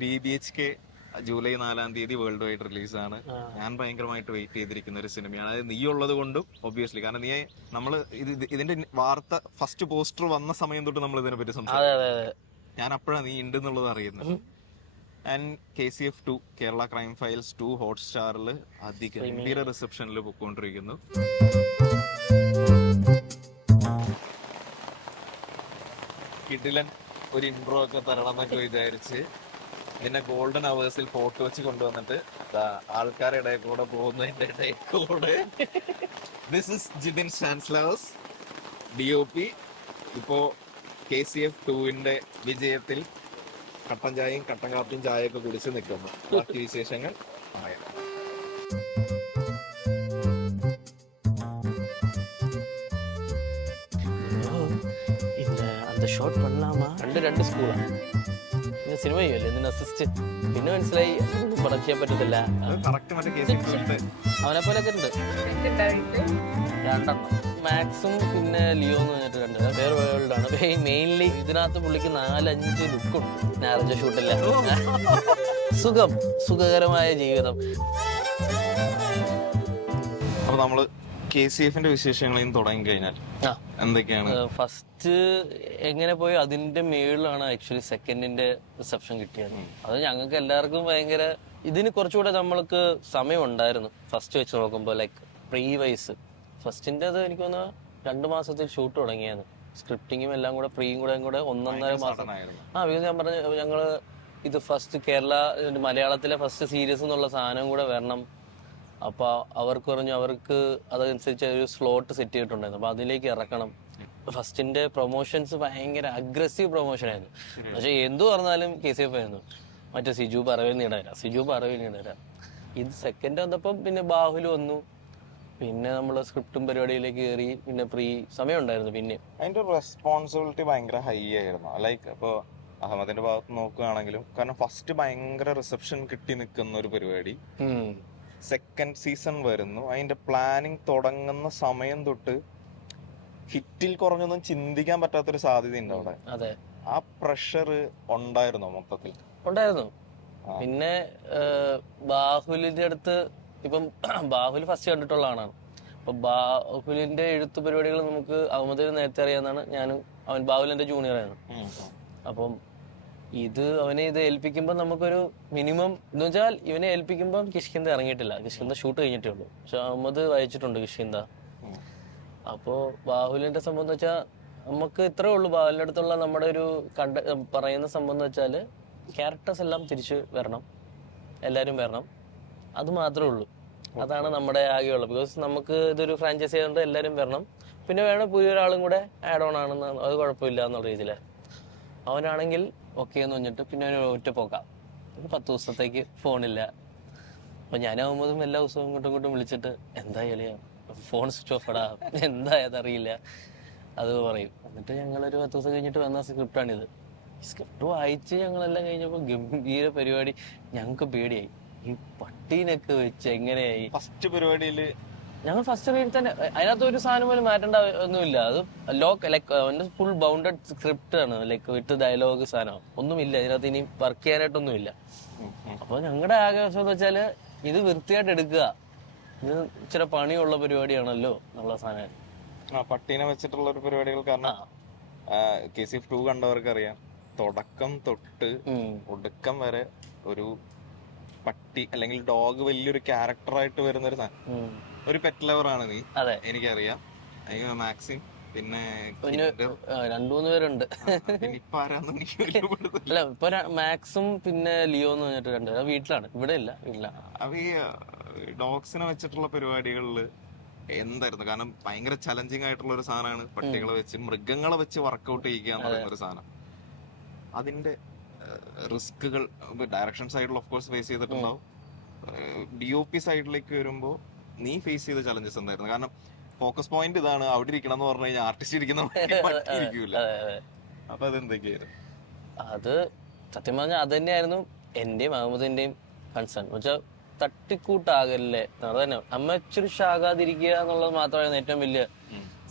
3 BHK July 4-ാം തീയതി world wide റിലീസാണ്. ഞാൻ ഭയങ്കരമായിട്ട് വെയിറ്റ് ചെയ്തിരിക്കുന്ന ഒരു സിനിമയാണ്. അതായത് നീ ഉള്ളത് കൊണ്ടും ഒബ്വിയസ്ലി, കാരണം നീ നമ്മള് ഇതിന്റെ വാർത്ത ഫസ്റ്റ് പോസ്റ്റർ വന്ന സമയം തൊട്ട് നമ്മൾ ഇതിനെ പറ്റി സംസാരിക്കും. ഞാൻ അപ്പോഴാണ് നീ ഉണ്ട് എന്നുള്ളത് അറിയുന്നത്. And KCF 2 Kerala crime files 2 ഹോട്ട്സ്റ്റാറിൽ അതിഗംഭീര റിസപ്ഷനിൽ പൊയ്ക്കൊണ്ടിരിക്കുന്നു. കിടിലൻ ഒരു ഇൻട്രോ ഒക്കെ തരണം എന്നൊക്കെ വിചാരിച്ച് പിന്നെ ഗോൾഡൻ അവേഴ്സിൽ ഫോട്ടോ വെച്ച് കൊണ്ടുവന്നിട്ട് ആൾക്കാരുടെ ഇടയിൽ കൂടെ പോകുന്നതിന്റെ ഇടയിൽ കൂടെ ദിസ് ഇസ് ജിതിൻ സ്റ്റാൻസ്ലാവസ് DOP. ഇപ്പോ KCF 2 വിജയത്തിൽ കട്ടൻ ചായയും കട്ടൻ കാപ്പിയും ചായയൊക്കെ കുടിച്ച് നിൽക്കുന്നു. ബാക്കി വിശേഷങ്ങൾ പറയാം. ഷോട്ട് പണ്ണാമാ രണ്ട് സ്കൂളാണ്. സിനിമ ചെയ്യുമല്ലേ ഇതിന് അസിസ്റ്റ്. പിന്നെ മനസ്സിലായി പ്രൊഡക്റ്റ് ചെയ്യാൻ പറ്റത്തില്ല. അവനെ പോലൊക്കെ ഉണ്ട് 2 മാക്സും പിന്നെ ലിയോ എന്ന് പറഞ്ഞിട്ട് 2 വേറെ വേൾഡ് ആണ്. മെയിൻലി ഇതിനകത്ത് പുള്ളിക്ക് 4-5 ലുക്കുണ്ട്. ഞായറാഴ്ച ഷൂട്ടില്ല. സുഖകരമായ ജീവിതം. അപ്പൊ നമ്മള് KCF-ന്റെ വിശേഷങ്ങളിൽ തുടങ്ങി കഴിഞ്ഞാൽ എന്തൊക്കെയാണ്? ഫസ്റ്റ് എങ്ങനെ പോയി അതിന്റെ മേളിലാണ് ആക്ച്വലി സെക്കൻഡിന്റെ റിസപ്ഷൻ കിട്ടിയത്. അത് ഞങ്ങൾക്ക് എല്ലാവർക്കും ഭയങ്കര ഇതിന് കുറച്ചുകൂടെ നമ്മൾക്ക് സമയം ഉണ്ടായിരുന്നു ഫസ്റ്റ് വെച്ച് നോക്കുമ്പോൾ. ലൈക്ക് പ്രീ വൈസ് ഫസ്റ്റിന്റെ അത് എനിക്ക് തോന്നുന്നു 2 മാസത്തിൽ ഷൂട്ട് തുടങ്ങിയാണ്. സ്ക്രിപ്റ്റിങ്ങും എല്ലാം കൂടെ പ്രീയും കൂടെ 1.5 മാസം. ബിക്കോസ് ഞാൻ പറഞ്ഞ ഞങ്ങള് ഇത് ഫസ്റ്റ് കേരള മലയാളത്തിലെ ഫസ്റ്റ് സീരീസ് എന്നുള്ള സാധനം കൂടെ വരണം. അപ്പൊ അവർക്ക് പറഞ്ഞു അവർക്ക് അതനുസരിച്ച് ഒരു സ്ലോട്ട് സെറ്റ് ചെയ്തിട്ടുണ്ടായിരുന്നു. അപ്പൊ അതിലേക്ക് ഇറക്കണം. ഫസ്റ്റിന്റെ പ്രൊമോഷൻസ് ഭയങ്കര അഗ്രസീവ് പ്രൊമോഷൻ ആയിരുന്നു. പക്ഷെ എന്തു പറഞ്ഞാലും KCF ആയിരുന്നു. മറ്റേ സിജു പറവിൽ ഇടരാ. ഇത് സെക്കൻഡ് വന്നപ്പം പിന്നെ ബാഹുല് വന്നു. പിന്നെ നമ്മള് സ്ക്രിപ്റ്റും പരിപാടിയിലേക്ക് കയറി. പിന്നെ പ്രീ സമയം ഉണ്ടായിരുന്നു. പിന്നെ അതിന്റെ റെസ്പോൺസിബിലിറ്റി ഭയങ്കര ഹൈ ആയിരുന്നു. ലൈക്ക് ഇപ്പൊ അഹമ്മദിന്റെ ഭാഗത്ത് നോക്കുകയാണെങ്കിലും, കാരണം ഫസ്റ്റ് ഭയങ്കര റിസപ്ഷൻ കിട്ടി നിൽക്കുന്ന ഒരു പരിപാടി. സെക്കൻഡ് സീസൺ വരുന്നു. അതിന്റെ പ്ലാനിങ് തുടങ്ങുന്ന സമയം തൊട്ട് ഹിറ്റിൽ കുറഞ്ഞൊന്നും ചിന്തിക്കാൻ പറ്റാത്തൊരു സാധ്യതയുണ്ട് അവിടെ. അതെ, ആ പ്രഷർ ഉണ്ടായിരുന്നോ മൊത്തത്തിൽ? ഉണ്ടായിരുന്നു. പിന്നെ ബാഹുലിന്റെ അടുത്ത് ഇപ്പം ബാഹുൽ ഫസ്റ്റ് കണ്ടിട്ടുള്ള ആളാണ്. അപ്പൊ ബാഹുലിന്റെ എഴുത്ത് പരിപാടികൾ നമുക്ക് അഹമ്മദിന് നേരത്തെ അറിയാവുന്നതാണ്. ഞാനും അവൻ ബാഹുലിന്റെ ജൂനിയറാണ്. അപ്പം അവനെ ഇത് ഏൽപ്പിക്കുമ്പോൾ നമുക്കൊരു മിനിമം എന്ന് വെച്ചാൽ ഇവനെ ഏൽപ്പിക്കുമ്പോൾ കിഷ്കിന്ദ ഇറങ്ങിയിട്ടില്ല. കിഷ്കിന്ദ ഷൂട്ട് കഴിഞ്ഞിട്ടേ ഉള്ളൂ. പക്ഷെ അഹമ്മദ് വായിച്ചിട്ടുണ്ട് കിഷ്കിന്ദ. അപ്പോ ബാഹുലിന്റെ സംഭവം എന്ന് വെച്ചാൽ നമുക്ക് ഇത്രേ ഉള്ളൂ. ബാഹുലിന്റെ അടുത്തുള്ള നമ്മുടെ ഒരു പറയുന്ന സംഭവം എന്ന് വെച്ചാല് ക്യാരക്ടേഴ്സ് എല്ലാം തിരിച്ചു വരണം, എല്ലാരും വരണം. അത് മാത്രമേ ഉള്ളൂ. അതാണ് നമ്മുടെ ആകെയുള്ളത്. ബിക്കോസ് നമുക്ക് ഇതൊരു ഫ്രാഞ്ചൈസി ആയതുകൊണ്ട് എല്ലാരും വരണം. പിന്നെ വേണം പുതിയൊരാളും കൂടെ ആഡ് ഓൺ ആണെന്ന്, അത് കുഴപ്പമില്ല എന്നുള്ള രീതിയില്. അവനാണെങ്കിൽ ഓക്കെ എന്ന് പറഞ്ഞിട്ട് പിന്നെ ഒറ്റ പോക്കാം. 10 ദിവസത്തേക്ക് ഫോണില്ല. അപ്പൊ ഞാനാവുമ്പോഴും എല്ലാ ദിവസവും ഇങ്ങോട്ടും വിളിച്ചിട്ട് എന്താ കളിയാ ഫോൺ സ്വിച്ച് ഓഫ് ഇടാ, എന്തായതറിയില്ല അത് പറയും. എന്നിട്ട് ഞങ്ങളൊരു 10 ദിവസം കഴിഞ്ഞിട്ട് വന്ന സ്ക്രിപ്റ്റാണിത്. സ്ക്രിപ്റ്റ് വായിച്ച് ഞങ്ങളെല്ലാം കഴിഞ്ഞപ്പോ ഗംഭീര പരിപാടി. ഞങ്ങൾക്ക് പേടിയായി. ഈ പട്ടീനൊക്കെ വെച്ച് എങ്ങനെയായി ഫസ്റ്റ് പരിപാടിയില്. ഞങ്ങൾ ഫസ്റ്റ് റീഡിൽ തന്നെ അതിനകത്ത് ഒരു സാധനം പോലും മാറ്റേണ്ട ഒന്നുമില്ല. അത് ലൈക്ക് അവന്റെ ഫുൾ ബൗണ്ടഡ് സ്ക്രിപ്റ്റ് ആണ്. ലൈക്ക് വിത്ത് ഡയലോഗ് സാധനം ഒന്നുമില്ല ഇതിനകത്ത്. ഇനി വർക്ക് ചെയ്യാനായിട്ടൊന്നുമില്ല. അപ്പൊ ഞങ്ങളുടെ ആകാശം എന്ന് വെച്ചാല് ഇത് വൃത്തിയായിട്ട് എടുക്കുക. ഇത് ഇച്ചിരി പണിയുള്ള പരിപാടിയാണല്ലോ എന്നുള്ള സാധനം. പട്ടീനെ വെച്ചിട്ടുള്ള ഒരു പരിപാടികൾ. കാരണം KCF 2 കണ്ടവർക്ക് അറിയാം, തുടക്കം തൊട്ട് ഒടുക്കം വരെ ഒരു പട്ടി അല്ലെങ്കിൽ ഡോഗ് വലിയൊരു ക്യാരക്ടറായിട്ട് വരുന്ന ഒരു സാധനം. ഒരു പെറ്റ് ലവർ ആണ് നീ, എനിക്കറിയാം. മാക്സിം പിന്നെ 2-3 പേരുണ്ട്. അല്ല ഇപ്പൊ മാക്സും പിന്നെ ലിയോ എന്ന് പറഞ്ഞിട്ട് 2 പേര് വീട്ടിലാണ്. ഇവിടെ ഇല്ല, വീട്ടിലാണ്. അപ്പൊ ഈ ഡോഗ്സിനെ വെച്ചിട്ടുള്ള പരിപാടികളില് എന്തായിരുന്നു? കാരണം ഭയങ്കര ചലഞ്ചിങ് ആയിട്ടുള്ള ഒരു സാധനമാണ് പട്ടികളെ വെച്ച്, മൃഗങ്ങളെ വെച്ച് വർക്ക്ഔട്ട് ചെയ്യുക എന്ന് പറയുന്ന ഒരു സാധനം. അതിന്റെ റിസ്കുകൾ ഡയറക്ഷൻ സൈഡിൽ ഓഫ് കോഴ്സ് ഫേസ് ചെയ്തിട്ടുണ്ടാവും. DOP സൈഡിലേക്ക് വരുമ്പോ നീ ഫേസ് ചെയ്ത ചലഞ്ചസ് എന്തായിരുന്നു? കാരണം ഫോക്കസ് പോയിന്റ് ഇതാണ്, അവിടെ ഇരിക്കണം എന്ന് പറഞ്ഞു കഴിഞ്ഞാൽ ആർട്ടിസ്റ്റ് ഇരിക്കുന്ന പറ്റിയിരിക്കൂല. അപ്പൊ അതെന്തൊക്കെയായിരുന്നു? അത് സത്യം പറഞ്ഞാൽ അത് തന്നെയായിരുന്നു എന്റെയും അഹമ്മദിന്റെയും കൺസേൺ. എന്നുവെച്ചാൽ തട്ടിക്കൂട്ടാകല്ലേ തന്നെ, അമച്ചുറിഷ് ആകാതിരിക്കുക എന്നുള്ളത് മാത്രമായിരുന്നു ഏറ്റവും വലിയ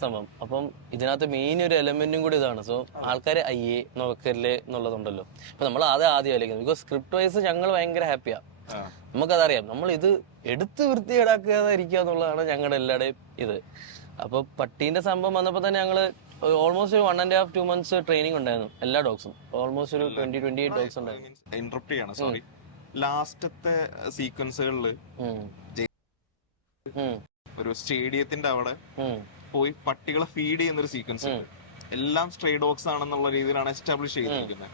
സംഭവം. അപ്പം ഇതിനകത്ത് മെയിൻ ഒരു എലമെന്റും കൂടി ഇതാണ്. സോ ആൾക്കാർ അയ്യേ നോക്കല്ലേ എന്നുള്ളതുണ്ടല്ലോ. അപ്പൊ നമ്മൾ ആദ്യം ആലോചിക്കുന്നത് ബിക്കോസ് സ്ക്രിപ്റ്റ് വൈസ് ഞങ്ങൾ ഭയങ്കര ഹാപ്പിയാ. നമുക്കതറിയാം, നമ്മൾ ഇത് എടുത്ത് വൃത്തികേടാക്കാതെ ഇരിക്കുക എന്നുള്ളതാണ് ഞങ്ങളുടെ എല്ലാവരുടെയും ഇത്. അപ്പൊ പട്ടീന്റെ സംഭവം വന്നപ്പോ തന്നെ ഞങ്ങള് ഓൾമോസ്റ്റ് ഒരു 1.5 2 months ട്രെയിനിങ് ഉണ്ടായിരുന്നു എല്ലാ ഡോഗ്സും. ഓൾമോസ്റ്റ് ഒരു 28 ഡോഗ്സ് ഉണ്ടായിരുന്നു. ഇന്ററപ്റ്റ് ചെയ്യാണ്, സോറി. ലാസ്റ്റത്തെ സീക്വൻസുകളില് ഒരു സ്റ്റേഡിയത്തിന്റെ അവിടെ പോയി പട്ടികളെ ഫീഡ് ചെയ്യുന്ന ഒരു സീക്വൻസ് എല്ലാം സ്ട്രേ ഡോഗ്സ് ആണെന്നുള്ള രീതിയിലാണ് എസ്റ്റാബ്ലിഷ് ചെയ്തിരിക്കുന്നത്.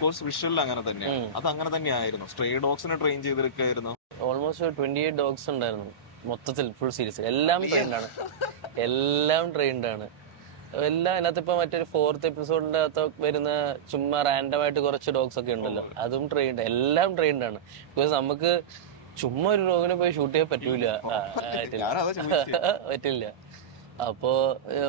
കോഴ്സ് വിഷ്വലിൽ അങ്ങനെ തന്നെയാണ്. അത് അങ്ങനെ തന്നെയായിരുന്നു. സ്ട്രേ ഡോഗ്സിനെ ട്രെയിൻ ചെയ്തെടുക്കായിരുന്നു. ഓൾമോസ്റ്റ് 28 ഡോഗ്സ് ഉണ്ടായിരുന്നു മൊത്തത്തിൽ ഫുൾ സീരീസ്. എല്ലാം ട്രെയിൻഡ് ആണ്, എല്ലാം ട്രെയിൻഡ് ആണ്. എല്ലാം അതിനകത്ത് ഇപ്പൊ മറ്റൊരു 4th എപ്പിസോഡിന്റെ അകത്ത് വരുന്ന ചുമ്മാ റാൻഡം ആയിട്ട് കുറച്ച് ഡോഗ്സ് ഒക്കെ ഉണ്ടല്ലോ, അതും ട്രെയിൻഡ്, എല്ലാം ട്രെയിൻഡ് ആണ്. ബിക്കോസ് നമുക്ക് ചുമ്മാ ഒരു ഡോഗിനെ പോയി ഷൂട്ട് ചെയ്യാൻ പറ്റൂല, പറ്റില്ല. അപ്പോ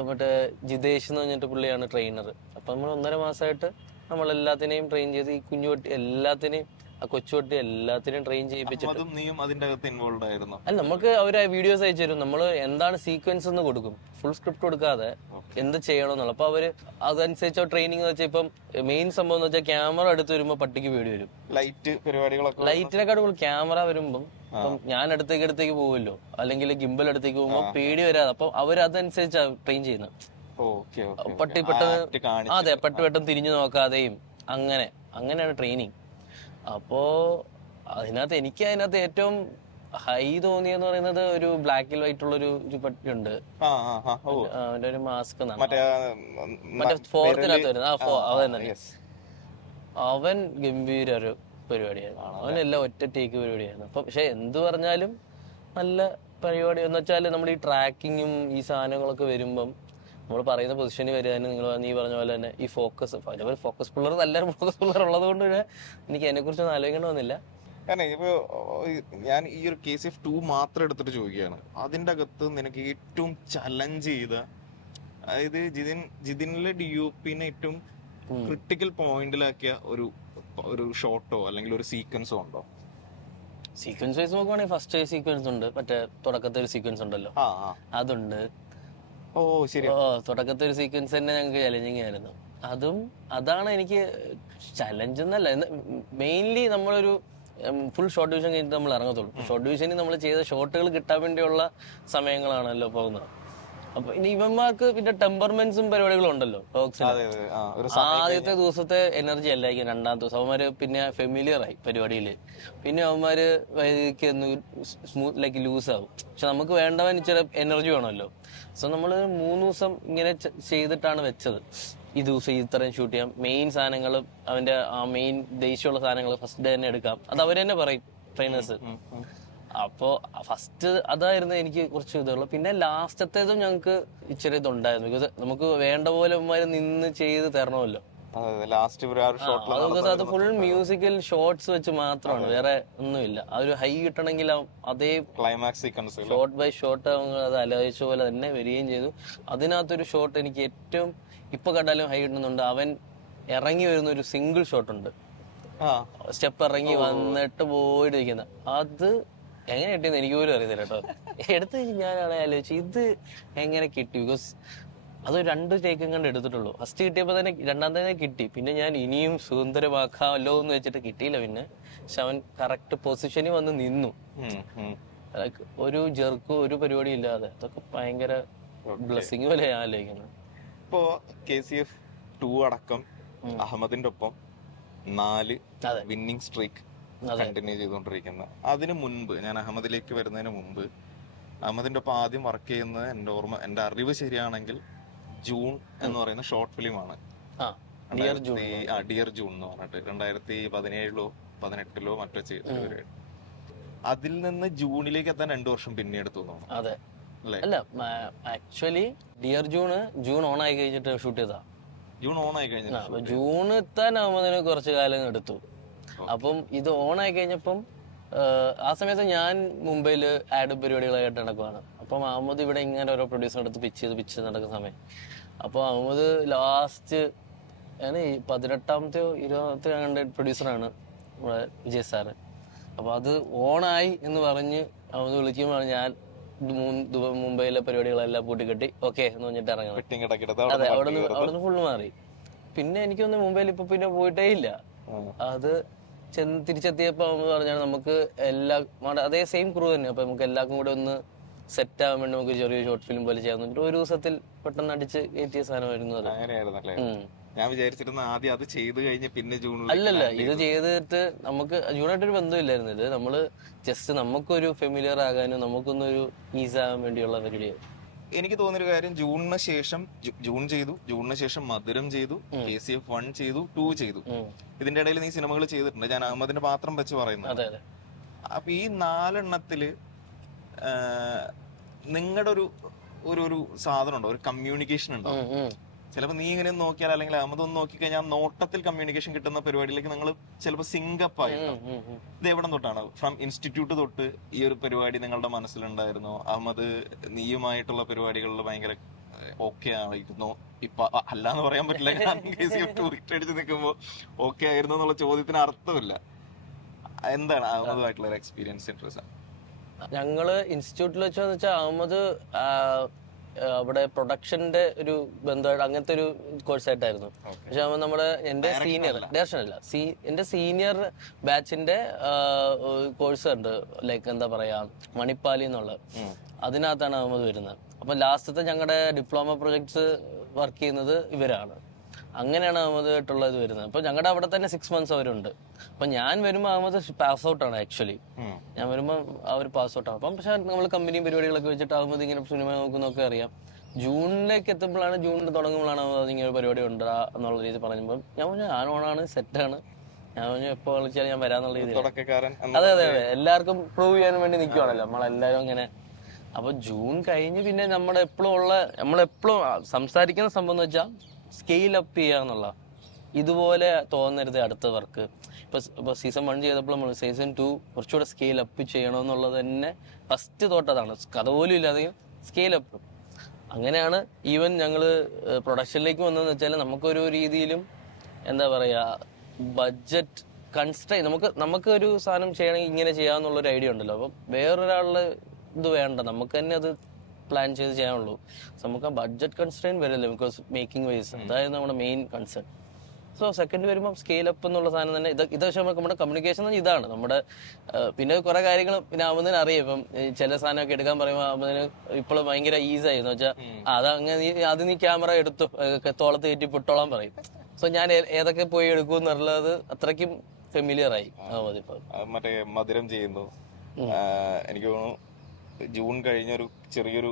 മറ്റേ ജിതേഷ് എന്ന് പറഞ്ഞിട്ട് പുള്ളിയാണ് ട്രെയിനർ. അപ്പൊ നമ്മൾ 1.5 മാസമായിട്ട് നമ്മൾ എല്ലാത്തിനെയും ട്രെയിൻ ചെയ്ത് ഈ കുഞ്ഞുപട്ടി എല്ലാത്തിനെയും, ആ കൊച്ചുപട്ടി എല്ലാത്തിനെയും ട്രെയിൻ ചെയ്യിപ്പിച്ചിട്ട്. അല്ല, നമുക്ക് അവര് വീഡിയോസ് അയച്ചു തരും. നമ്മൾ എന്താണ് സീക്വൻസ് എന്ന് കൊടുക്കും, ഫുൾ സ്ക്രിപ്റ്റ് കൊടുക്കാതെ എന്ത് ചെയ്യണമെന്നുള്ള. അപ്പൊ അവര് അതനുസരിച്ച് ട്രെയിനിങ് വെച്ചാൽ ഇപ്പം മെയിൻ സംഭവം എന്ന് വെച്ചാൽ ക്യാമറ അടുത്ത് വരുമ്പോ പട്ടിക്ക് പേടി വരും. ലൈറ്റിനെക്കാട് ക്യാമറ വരുമ്പം ഇപ്പം ഞാൻ അടുത്തേക്ക് പോകുമല്ലോ, അല്ലെങ്കിൽ ഗിംബൽ അടുത്തേക്ക് പോകുമ്പോ പേടി വരാതെ. അപ്പൊ അവർ അതനുസരിച്ച് ട്രെയിൻ ചെയ്യുന്നത്. പട്ടി പെട്ടെന്ന്, അതെ, പട്ടി പെട്ടെന്ന് തിരിഞ്ഞു നോക്കാതെയും അങ്ങനെയാണ് ട്രെയിനിങ്. അപ്പോ എനിക്ക് അതിനകത്ത് ഏറ്റവും ഹൈ തോന്നിയെന്ന് പറയുന്നത് ഒരു ബ്ലാക്ക് ആൻഡ് വൈറ്റ് ഉള്ള ഒരു പട്ടി ഉണ്ട്. അവന്റെ ഒരു മാസ്ക് മറ്റേ 4th വരുന്നത്. അവൻ ഗംഭീര ഒരു പരിപാടിയായിരുന്നു. അവനെല്ലാം ഒറ്റ ടേക്ക് പരിപാടിയായിരുന്നു. അപ്പൊ പക്ഷെ എന്ത് പറഞ്ഞാലും നല്ല പരിപാടി എന്ന് വെച്ചാല് നമ്മൾ ഈ ട്രാക്കിങ്ങും ഈ സാധനങ്ങളൊക്കെ വരുമ്പം നമ്മൾ പറയുന്ന പൊസിഷനിൽ വരാനും നീ പറഞ്ഞ പോലെ തന്നെ ഈ ഫോക്കസ് പിള്ളർ, നല്ലൊരു ഫോക്കസ് പിള്ളർ ഉള്ളത് കൊണ്ട് എനിക്ക് അതിനെ കുറിച്ചൊന്നും ആലോചിക്കേണ്ടി വന്നില്ല. കാരണം ഇപ്പൊ ഞാൻ ഈ ഒരു KCF 2 മാത്രം എടുത്തിട്ട് ചോദിക്കുകയാണ്, അതിന്റെ അകത്ത് നിനക്ക് ഏറ്റവും ചലഞ്ച് ചെയ്ത, അതായത് ജിതിനിലെ DOPനെ ഏറ്റവും ക്രിട്ടിക്കൽ പോയിന്റിലാക്കിയ ഒരു ഷോട്ടോ അല്ലെങ്കിൽ ഒരു സീക്വൻസോ ഉണ്ടോ? സീക്വൻസ് വൈസ് നോക്കുവാണെങ്കിൽ ഫസ്റ്റ് സീക്വൻസ് ഉണ്ട്, മറ്റേ തുടക്കത്തെ ഒരു സീക്വൻസ് ഉണ്ടല്ലോ, അതുണ്ട്. തുടക്കത്തെ ഒരു സീക്വൻസ് തന്നെ ഞങ്ങൾക്ക് ചലഞ്ചിങ് ആയിരുന്നു. അതാണ് എനിക്ക് ചലഞ്ച് എന്നല്ല, മെയിൻലി നമ്മളൊരു ഫുൾ ഷോർട്ട് ഡിവിഷൻ കഴിഞ്ഞിട്ട് നമ്മൾ ഇറങ്ങത്തുള്ളൂ. ഷോർട്ട് ഡിവിഷനിൽ നമ്മൾ ചെയ്ത ഷോട്ടുകൾ കിട്ടാൻ വേണ്ടിയുള്ള സമയങ്ങളാണല്ലോ പോകുന്നത്. അപ്പൊ ഇനി ഇവന്മാർക്ക് പിന്നെ ടെമ്പർമെന്റ്സും പരിപാടികളും ഉണ്ടല്ലോ ഡോഗ്സിന്. ആദ്യത്തെ ദിവസത്തെ എനർജി അല്ലായിരിക്കും രണ്ടാമത്തെ ദിവസം അവന്മാര് പിന്നെ ഫെമിലിയർ ആയി പരിപാടിയില്. പിന്നെ അവന്മാര് സ്മൂത്ത് ലൈക്ക് ലൂസ് ആവും. പക്ഷെ നമുക്ക് വേണ്ടവൻ ഇച്ചിരി എനർജി വേണമല്ലോ. സോ നമ്മള് 3 ദിവസം ഇങ്ങനെ ചെയ്തിട്ടാണ് വെച്ചത്. ഈ ദിവസം ഇത്രയും ഷൂട്ട് ചെയ്യാം, മെയിൻ സാധനങ്ങൾ അവന്റെ ആ മെയിൻ ദേഷ്യമുള്ള സാധനങ്ങൾ ഫസ്റ്റ് ഡേ തന്നെ എടുക്കാം, അത് അവര് തന്നെ പറയും ട്രെയിനേഴ്സ്. അപ്പോ ഫസ്റ്റ് അതായിരുന്നു എനിക്ക് കുറച്ച് ഇതുള്ളൂ. പിന്നെ ലാസ്റ്റത്തേതും ഞങ്ങൾക്ക് ഇച്ചിരി ഇതുണ്ടായിരുന്നു. ബിക്കോസ് നമുക്ക് വേണ്ട പോലെ നിന്ന് ചെയ്ത് തരണമല്ലോ. അത് ഫുൾ മ്യൂസിക്കൽ ഷോർട്സ് വെച്ച് മാത്രമാണ്, വേറെ ഒന്നുമില്ല. ആ ഒരു ഹൈ കിട്ടണമെങ്കിൽ അതേ ക്ലൈമാക്സ് ഷോർട്ട് ബൈ ഷോർട്ട് അത് ആലോചിച്ച പോലെ തന്നെ വരികയും ചെയ്തു. അതിനകത്തൊരു ഷോട്ട് എനിക്ക് ഏറ്റവും ഇപ്പൊ കണ്ടാലും ഹൈ കിട്ടുന്നുണ്ട്. അവൻ ഇറങ്ങി വരുന്ന ഒരു സിംഗിൾ ഷോട്ട് ഉണ്ട്, സ്റ്റെപ്പ് ഇറങ്ങി വന്നിട്ട് പോയിട്ട് ഇരിക്കുന്ന. അത് എങ്ങനെ കിട്ടിയെന്ന് എനിക്ക് പോലും അറിയത്തില്ല കേട്ടോ. എടുത്ത് ഞാനാണ് ആലോചിച്ചു ഇത് എങ്ങനെ കിട്ടി. ബിക്കോസ് അത് 2 ടേക്കും കണ്ട് എടുത്തിട്ടുള്ളൂ. ഫസ്റ്റ് കിട്ടിയപ്പോ തന്നെ രണ്ടാമത്തെ കിട്ടി. പിന്നെ ഞാൻ ഇനിയും സുന്ദരമാക്കാമല്ലോ എന്ന് വെച്ചിട്ട് കിട്ടിയില്ല. പിന്നെ പക്ഷെ അവൻ കറക്റ്റ് പൊസിഷനിൽ വന്ന് നിന്നു, ഒരു ജെർക്കോ ഒരു പരിപാടി ഇല്ലാതെ. അതൊക്കെ ഭയങ്കര ബ്ലെസ്സിങ് പോലെ ഞാൻ ആലോചിക്കുന്നത്. ഇപ്പോ KCF 2 അടക്കം അഹമ്മദിന്റെ ഒപ്പം 4 വിന്നിംഗ് സ്ട്രീക്ക് കണ്ടിന്യൂ ചെയ്തുകൊണ്ടിരിക്കുന്ന. അതിനു മുൻപ്, ഞാൻ അഹമ്മദിലേക്ക് വരുന്നതിന് മുമ്പ് അഹമ്മദിന്റെ ഒപ്പം ആദ്യം വർക്ക് ചെയ്യുന്നത് എന്റെ അറിവ് ശരിയാണെങ്കിൽ ജൂൺ എന്ന് പറയുന്ന ഷോർട്ട് ഫിലിമാണ്. ഡിയർ ജൂൺ എന്ന് പറഞ്ഞിട്ട് 2017 18 മറ്റോ ചെയ്ത. അതിൽ നിന്ന് ജൂണിലേക്ക് എത്താൻ 2 വർഷം പിന്നെ എടുത്തു തോന്നുന്നു. അതെ, അല്ല ആക്ച്വലി ഡിയർ ജൂൺ ഓൺ ആയി കഴിഞ്ഞിട്ട് ഷൂട്ട് ചെയ്താ. ജൂൺ എത്താൻ അഹമ്മദിന് കുറച്ച് കാലം എടുത്തു. അപ്പം ഇത് ഓൺ ആയി കഴിഞ്ഞപ്പം ആ സമയത്ത് ഞാൻ മുംബൈയില് ആഡ് പരിപാടികളായിട്ട് നടക്കുവാണ്. അപ്പം അഹമ്മദ് ഇവിടെ ഇങ്ങനെ ഓരോ പ്രൊഡ്യൂസർ എടുത്ത് പിച്ച് ചെയ്ത് നടക്കുന്ന സമയം. അപ്പോൾ അഹമ്മദ് ലാസ്റ്റ് 18ാമത്തെയോ 20ാമത്തെയോ കണ്ട പ്രൊഡ്യൂസറാണ് നമ്മുടെ വിജയ് സാറ്. അപ്പൊ അത് ഓണായി എന്ന് പറഞ്ഞ് അഹമ്മദ് വിളിക്കുമ്പോൾ ഞാൻ മുംബൈയിലെ പരിപാടികളെല്ലാം പൂട്ടിക്കെട്ടി ഓക്കെ എന്ന് പറഞ്ഞിട്ട് ഇറങ്ങണം. വെട്ടിങ് കിടക്കിടത്ത് അതെ, അവിടുന്ന് ഫുള്ള് മാറി. പിന്നെ എനിക്കൊന്ന് മുംബൈയിൽ ഇപ്പൊ പിന്നെ പോയിട്ടേ ഇല്ല. അത് തിരിച്ചെത്തിയപ്പോ പറഞ്ഞാൽ നമുക്ക് അതേ സെയിം ക്രൂ തന്നെ. അപ്പൊ നമുക്ക് എല്ലാവർക്കും കൂടെ ഒന്ന് സെറ്റ് ആവാൻ വേണ്ടി നമുക്ക് ചെറിയ ഷോർട്ട് ഫിലിം പോലെ ചെയ്യാൻ ഒരു ദിവസത്തിൽ പെട്ടെന്ന് അടിച്ച് കയറ്റിയ സാധനമായിരുന്നു അത്. അങ്ങനെയായിരുന്നല്ലേ? ഞാൻ വിചാരിച്ചിരുന്ന ആദ്യം അത് ചെയ്ത് കഴിഞ്ഞ് പിന്നെ ജൂണിൽ. അല്ലല്ല, ഇത് ചെയ്തിട്ട് നമുക്ക് ജൂണായിട്ടൊരു ബന്ധമില്ലായിരുന്നു. ഇത് നമ്മള് ജസ്റ്റ് നമുക്കൊരു ഫെമിലിയർ ആകാനും നമുക്കൊന്നൊരു ഈസ് ആകാൻ വേണ്ടിയുള്ള പരിപാടിയാണ്. എനിക്ക് തോന്നിയൊരു കാര്യം, ജൂണിന് ശേഷം ജൂൺ ചെയ്തു, ജൂണിന് ശേഷം മധുരം ചെയ്തു, KCF 1 ചെയ്തു, 2 ചെയ്തു. ഇതിന്റെ ഇടയിൽ നീ സിനിമകൾ ചെയ്തിട്ടുണ്ട്. ഞാൻ അഹമ്മദിന്റെ പാത്രം വെച്ച് പറയുന്നു. അപ്പൊ ഈ 4 എണ്ണത്തില് നിങ്ങളുടെ ഒരു സാധനം ഉണ്ടോ, ഒരു കമ്മ്യൂണിക്കേഷൻ ഉണ്ടോ? ചിലപ്പോ നീ ഇങ്ങനെ നോക്കിയാൽ അല്ലെങ്കിൽ അഹമ്മദ് ഒന്ന് നോക്കിക്കഴിഞ്ഞാൽ നോട്ടത്തിൽ കമ്മ്യൂണിക്കേഷൻ കിട്ടുന്ന പരിപാടിയിലേക്ക് നിങ്ങൾ ചിലപ്പോൾ സിങ്കപ്പ് ആയിട്ടും. ഇത് എവിടെ തൊട്ടാണ്? ഫ്രം ഇൻസ്റ്റിറ്റ്യൂട്ട് തൊട്ട് ഈ ഒരു പരിപാടി നിങ്ങളുടെ മനസ്സിലുണ്ടായിരുന്നോ? അഹമ്മദ് നീയുമായിട്ടുള്ള പരിപാടികളിൽ ഭയങ്കര ഓക്കെ ആയിരുന്നു, ഇപ്പൊ അല്ലാന്ന് പറയാൻ പറ്റില്ല, അടിച്ച് നിൽക്കുമ്പോ ഓക്കെ ആയിരുന്നു എന്നുള്ള ചോദ്യത്തിന് അർത്ഥമില്ല. എന്താണ് അഹമ്മദുമായിട്ടുള്ള ഒരു എക്സ്പീരിയൻസ്? ഇൻട്രസ്റ്റ്. ഞങ്ങള് ഇൻസ്റ്റിറ്റ്യൂട്ടിൽ വെച്ചാൽ അഹമ്മദ് അവിടെ പ്രൊഡക്ഷന്റെ ഒരു ബന്ധമായിട്ട് അങ്ങനത്തെ ഒരു കോഴ്സായിട്ടായിരുന്നു. പക്ഷെ നമ്മുടെ എന്റെ സീനിയർ ഡയറക്ഷൻ അല്ല, എന്റെ സീനിയർ ബാച്ചിന്റെ കോഴ്സ് ഉണ്ട്, ലൈക്ക് എന്താ പറയാ മണിപ്പാലി എന്നുള്ള, അതിനകത്താണ് അഹമ്മദ് വരുന്നത്. അപ്പൊ ലാസ്റ്റത്തെ ഞങ്ങളുടെ ഡിപ്ലോമ പ്രൊജക്ട്സ് വർക്ക് ചെയ്യുന്നത് ഇവരാണ്. അങ്ങനെയാണ് അഹമ്മദായിട്ടുള്ള ഇത് വരുന്നത്. അപ്പൊ ഞങ്ങളുടെ അവിടെ തന്നെ 6 months അവരുണ്ട്. അപ്പൊ ഞാൻ വരുമ്പോൾ അഹമ്മദ് പാസ് ഔട്ട് ആണ്. ആക്ച്വലി ഞാൻ വരുമ്പോൾ അവർ പാസ് ഔട്ട് ആണ്. അപ്പം പക്ഷെ നമ്മൾ കമ്പനിയും പരിപാടികളൊക്കെ വെച്ചിട്ട് അഹമ്മദ് ഇങ്ങനെ സിനിമ നോക്കുന്നൊക്കെ അറിയാം. ജൂണിലേക്ക് എത്തുമ്പോഴാണ്, ജൂണിൽ തുടങ്ങുമ്പോഴാണ് അഹമ്മദ് ഇങ്ങനെ ഒരു പരിപാടി ഉണ്ടാ എന്നുള്ള രീതി പറഞ്ഞപ്പോൾ ഞാൻ പറഞ്ഞു ഞാൻ ഓണാണ്, സെറ്റാണ്. ഞാൻ പറഞ്ഞു എപ്പോ കളിച്ചാലും ഞാൻ വരാന്നുള്ള രീതിയിൽ. അതെ അതെ അതെ, എല്ലാവർക്കും പ്രൂവ് ചെയ്യാൻ വേണ്ടി നിൽക്കുവാണല്ലോ നമ്മളെല്ലാരും അങ്ങനെ. അപ്പൊ ജൂൺ കഴിഞ്ഞ് പിന്നെ നമ്മളെപ്പോഴും സംസാരിക്കുന്ന സംഭവം എന്ന് വെച്ചാൽ സ്കെയിൽ അപ്പ് ചെയ്യാന്നുള്ള. ഇതുപോലെ തോന്നരുത് അടുത്ത വർക്ക്. ഇപ്പൊ സീസൺ 1 ചെയ്തപ്പോൾ നമ്മൾ സീസൺ 2 കുറച്ചുകൂടെ സ്കെയിൽ അപ്പ് ചെയ്യണമെന്നുള്ളത് തന്നെ ഫസ്റ്റ് തോട്ടതാണ്. കഥ പോലും ഇല്ലാതെയും സ്കെയിൽ അപ്പ്. അങ്ങനെയാണ് ഈവൻ ഞങ്ങള് പ്രൊഡക്ഷനിലേക്ക് വന്നതെന്ന് വെച്ചാൽ നമുക്കൊരു രീതിയിലും എന്താ പറയാ ബഡ്ജറ്റ് കൺസ്ട്രെയിൻ, നമുക്ക് ഒരു സാധനം ചെയ്യണമെങ്കിൽ ഇങ്ങനെ ചെയ്യാന്നുള്ളൊരു ഐഡിയ ഉണ്ടല്ലോ. അപ്പം വേറൊരാളുടെ ഇത് വേണ്ട, നമുക്ക് തന്നെ അത് പ്ലാൻ ചെയ്ത് ചെയ്യാനുള്ളൂ. നമുക്ക് ആ ബഡ്ജറ്റ് കൺസ്ട്രെയിൻ വരില്ല, ബിക്കോസ് മേക്കിംഗ് വൈസ് അതായത് നമ്മുടെ മെയിൻ കൺസേൺ. സോ സെക്കൻഡ് വരുമ്പോൾ സ്കെയിൽ അപ്പ് എന്നുള്ള സാധനം തന്നെ ഇത് പക്ഷേ നമ്മുടെ കമ്മ്യൂണിക്കേഷൻ ഇതാണ് നമ്മുടെ. പിന്നെ കുറെ കാര്യങ്ങൾ പിന്നെ അഹമ്മദിന് അറിയാം. ഇപ്പം ചില സാധനമൊക്കെ എടുക്കാൻ പറയുമ്പോൾ അഹമ്മദിന് ഇപ്പോൾ ഭയങ്കര ഈസി ആയിരുന്നു വെച്ചാൽ അത് നീ ക്യാമറ എടുത്തു തോളത്ത് കയറ്റി പൊട്ടോളാൻ പറയും. സോ ഞാൻ ഏതൊക്കെ പോയി എടുക്കും എന്നുള്ളത് അത്രയ്ക്കും ഫെമിലിയർ ആയി അഹമ്മദ്. ഇപ്പൊ മറ്റേ മധുരം ചെയ്യുന്നു, എനിക്ക് തോന്നുന്നു ജൂൺ കഴിഞ്ഞൊരു ചെറിയൊരു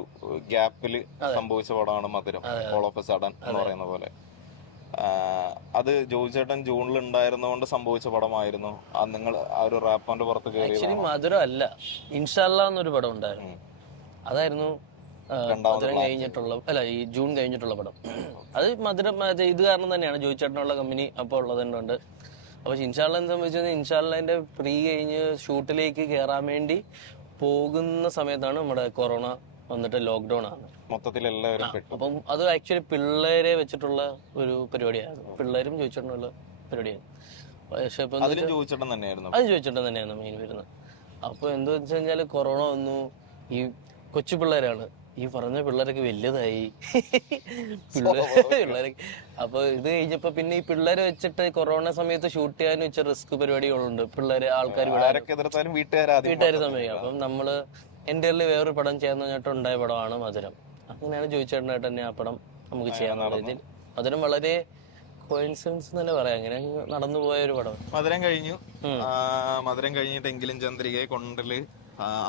ഗ്യാപ്പില് സംഭവിച്ച പടമാണ് മധുരം, ഓൾ ഓഫ് എ സഡൻ എന്ന് പറയുന്ന പോലെ. അത് ജോയി ചേട്ടൻ ജൂണിൽ ഉണ്ടായിരുന്നതുകൊണ്ട് സംഭവിച്ച പടമായിരുന്നു. നിങ്ങൾ ആ ഒരു റാപ്പാന്റെ പുറത്ത് കയറി. മധുരം അല്ല, ഇൻഷാല്ലാ എന്നൊരു പടം ഉണ്ടായിരുന്നു. അതായിരുന്നു മധുരം കഴിഞ്ഞിട്ടുള്ള ഈ ജൂൺ കഴിഞ്ഞിട്ടുള്ള പടം. അത് മധുരം ഇത് കാരണം തന്നെയാണ് ജോയി ചേട്ടനുള്ള കമ്പനി അപ്പോൾ ഉള്ളത് തന്നെ ഉണ്ട്. അപ്പൊ ഇൻഷാല്ലാ എന്താ വെച്ചാൽ ഇൻഷാല്ലാന്റെ പ്രീ കഴിഞ്ഞ് ഷൂട്ടിലേക്ക് കയറാൻ വേണ്ടി പോകുന്ന സമയത്താണ് നമ്മുടെ കൊറോണ വന്നിട്ട് ലോക്ക്ഡൌൺ ആണ് മൊത്തത്തിൽ എല്ലാവരും. അപ്പം അത് ആക്ച്വലി പിള്ളേരെ വെച്ചിട്ടുള്ള ഒരു പരിപാടിയായിരുന്നു. പിള്ളേരും ചോദിച്ചിട്ടുള്ള പരിപാടിയായിരുന്നു. പക്ഷെ ഇപ്പൊ അത് ചോദിച്ചിട്ടും തന്നെയായിരുന്നു മെയിൻ വരുന്നത്. അപ്പൊ എന്താ വെച്ച് കഴിഞ്ഞാല് കൊറോണ വന്നു. ഈ കൊച്ചു പിള്ളേരാണ്, ഈ പറഞ്ഞ പിള്ളേരൊക്കെ വലുതായി പിള്ളേരൊക്കെ. അപ്പൊ ഇത് കഴിഞ്ഞപ്പോ പിന്നെ ഈ പിള്ളേരെ വെച്ചിട്ട് കൊറോണ സമയത്ത് ഷൂട്ട് ചെയ്യാൻ വെച്ച റിസ്ക് പരിപാടികളുണ്ട്. പിള്ളേരെ ആൾക്കാർ വീട്ടുകാർ സമയം. അപ്പം നമ്മള് എൻ്റെ വേറൊരു പടം ചെയ്യാന്ന് പറഞ്ഞിട്ട് ഉണ്ടായ പടമാണ് മധുരം. അങ്ങനെയാണ് ചോദിച്ചേട്ടനായിട്ട് തന്നെ ആ പടം നമുക്ക് ചെയ്യാന്നുള്ള രീതിയിൽ. മധുരം വളരെ കോയിൻസിഡൻസ് തന്നെ പറയാം, അങ്ങനെ നടന്നു പോയ ഒരു പടം. മധുരം കഴിഞ്ഞു. മധുരം കഴിഞ്ഞിട്ടെങ്കിലും ചന്ദ്രിക, കൊണ്ടല്,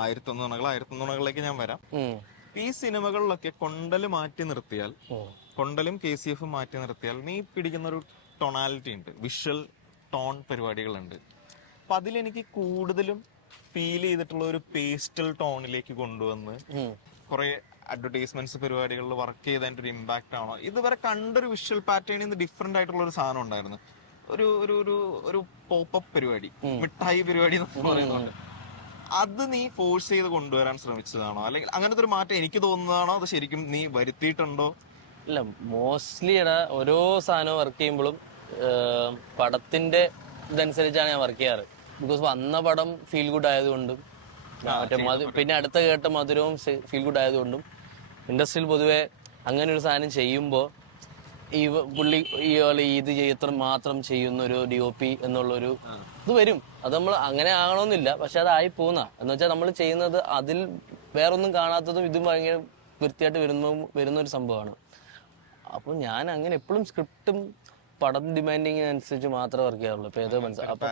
1100 ഞാൻ വരാം. ഈ സിനിമകളിലൊക്കെ കൊണ്ടല് മാറ്റി നിർത്തിയാൽ, കൊണ്ടലും KCF മാറ്റി നിർത്തിയാൽ നീ പിടിക്കുന്ന ഒരു ടൊണാലിറ്റി ഉണ്ട്, വിഷ്വൽ ടോൺ പരിപാടികളുണ്ട്. അപ്പൊ അതിലെനിക്ക് കൂടുതലും ഫീൽ ചെയ്തിട്ടുള്ള ഒരു പേസ്റ്റൽ ടോണിലേക്ക് കൊണ്ടുവന്ന് കുറെ അഡ്വർടൈസ്മെന്റ്സ് പരിപാടികളിൽ വർക്ക് ചെയ്തതിന്റെ ഒരു ഇമ്പാക്ട് ആണോ? ഇതുവരെ കണ്ടൊരു വിഷ്വൽ പാറ്റേണിൽ നിന്ന് ഡിഫറെന്റ് ആയിട്ടുള്ള ഒരു സാധനം ഉണ്ടായിരുന്നു. ഒരു പോപ്പപ്പ് പരിപാടി, മിഠായി പരിപാടി എന്നൊക്കെ പറയുന്നുണ്ട്. അത് നീ ഫോഴ്സ് ചെയ്ത് കൊണ്ടുവരാൻ ശ്രമിച്ചതാണോ, അല്ലെങ്കിൽ അങ്ങനത്തെ ഒരു മാറ്റം എനിക്ക് തോന്നുന്നതാണോ, അത് ശരിക്കും നീ വരുത്തിയിട്ടുണ്ടോ? ഇല്ല, മോസ്റ്റ്ലി ഓരോ സാധനവും വർക്ക് ചെയ്യുമ്പോഴും പടത്തിന്റെ ഇതനുസരിച്ചാണ് ഞാൻ വർക്ക് ചെയ്യാറ്. ബിക്കോസ് വന്ന പടം ഫീൽ ഗുഡ് ആയതുകൊണ്ടും പിന്നെ അടുത്ത കേട്ട മധുരവും ഫീൽ ഗുഡ് ആയതുകൊണ്ടും ഇൻഡസ്ട്രിയിൽ പൊതുവെ അങ്ങനെ ഒരു സാധനം ചെയ്യുമ്പോൾ പുള്ളി ഇത് എത്ര മാത്രം ചെയ്യുന്ന ഒരു DOP എന്നുള്ളൊരു ഇത് വരും. അത് നമ്മൾ അങ്ങനെ ആകണമെന്നില്ല, പക്ഷെ അതായി പോകുന്ന എന്ന് വെച്ചാൽ നമ്മൾ ചെയ്യുന്നത് അതിൽ വേറൊന്നും കാണാത്തതും ഇതും ഭയങ്കര വൃത്തിയായിട്ട് വരുന്ന ഒരു സംഭവമാണ്. അപ്പോൾ ഞാൻ അങ്ങനെ എപ്പോഴും സ്ക്രിപ്റ്റും പടം ഡിമാൻഡിങ്ങിനനുസരിച്ച് മാത്രമേ വർക്ക് ചെയ്യാറുള്ളൂ. ഇപ്പൊ ഏതോ മനസ്സിലാവും. അപ്പൊ